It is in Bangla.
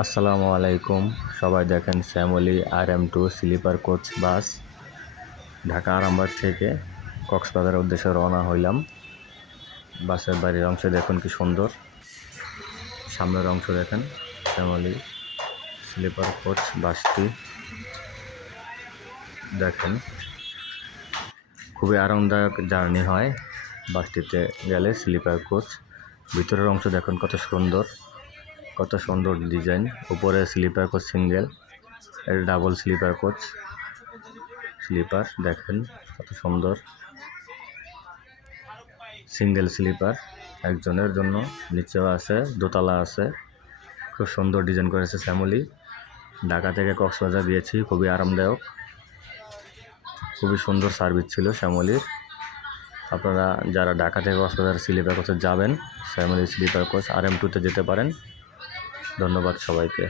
আসসালামু আলাইকুম। সবাই দেখেন Shyamoli RM2 sleeper coach bus Dhaka Arambagh থেকে কক্সবাজারের উদ্দেশ্যে রওনা হইলাম। বাসের বাইরের অংশে দেখুন কি সুন্দর, সামনের অংশ দেখেন শ্যামলী স্লিপার কোচ বাসটি দেখেন, খুবই আরামদায়ক জার্নি হয় বাসটিতে গেলে। স্লিপার কোচ ভিতরের অংশ দেখুন কত সুন্দর ডিজাইন। উপরে স্লিপার কোচ সিঙ্গেল, এর ডাবল স্লিপার কোচ স্লিপার দেখেন কত সুন্দর। সিঙ্গেল স্লিপার একজনের জন্য, নিচেও আছে, দোতলা আছে, খুব সুন্দর ডিজাইন করেছে শ্যামলী। ঢাকা থেকে কক্সবাজার দিয়েছি, খুবই আরামদায়ক, খুবই সুন্দর সার্ভিস ছিল শ্যামলীর। আপনারা যারা ঢাকা থেকে কক্সবাজার স্লিপার কোচে যাবেন, শ্যামলী স্লিপার কোচ RM2 যেতে পারেন। ধন্যবাদ সবাইকে।